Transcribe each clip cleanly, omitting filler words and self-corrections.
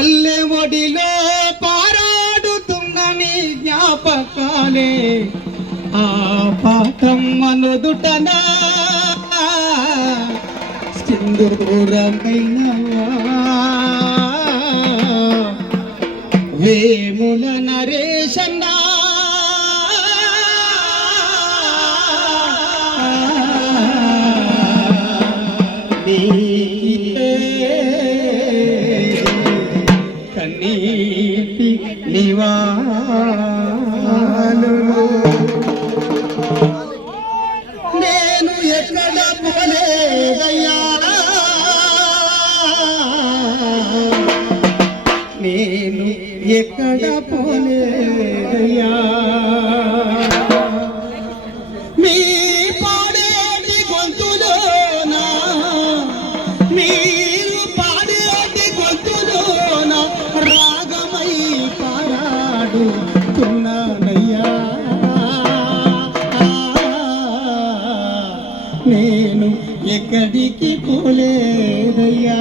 పల్లె ఒడిలో పారాడుతున్న నీ జ్ఞాపకాలే ఆ పాఠం అనుదుటనా సింధూరమైన వేముల నరేశన్నా కన్నీటి నివాళులు నేను ఎక్కడ పోలేదయ్యా నేను ఎక్కడ పోలేదయ్యా మీ పాడేటి గొంతులోనా మీరు పాడేటి గొంతులోనా రాగమై పారాడుతున్నానయ్యా నేను ఎక్కడికి పోలేదయ్యా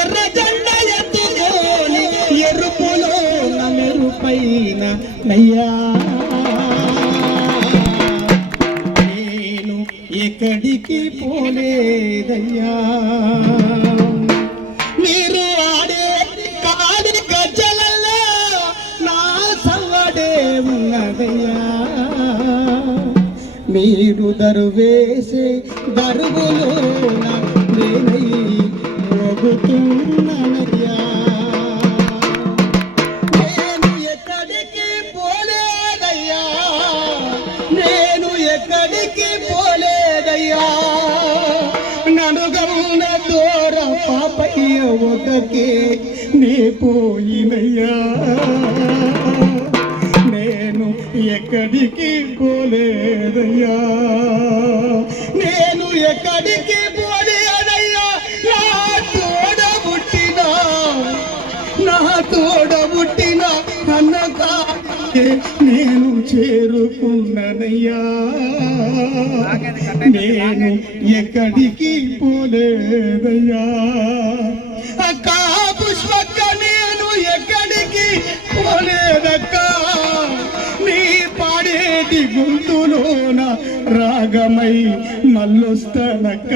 ఎర్ర జెండ ఎత్తుకొని ఎరుపులో మెరుపైన నయ్యా నేను ఎక్కడికి పోలేదయ్యా మీరు ఆడే కాడి గజ్జలల్లో నా సవ్వడే ఉన్నదయ్యా మీరు దరువేసే దరుగులో నేనై మోగుతున్నానయ్యా నేను ఎక్కడికి పోలేదయ్యా నేను ఎక్కడికి పోలేదయ్యా నడుగన్న దూర పాపయ్య ఒకకే నే పోయినయ్యా నేను ఎక్కడికి పోలేదయ్యా నేను ఎక్కడికి పోలేదయ్యా నా తోడబుట్టిన అన్నగా నేను చేరుకున్నానయ్యా నేను ఎక్కడికి పోలేదయ్యా అక్క పుష్పక్క నేను ఎక్కడికి పోలేదక్క నీ పాడేటి గొంతులోన రాగమై మళ్ళొస్తానక్క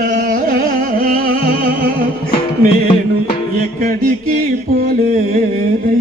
నేను ఎక్కడికి పోలేదయ్యా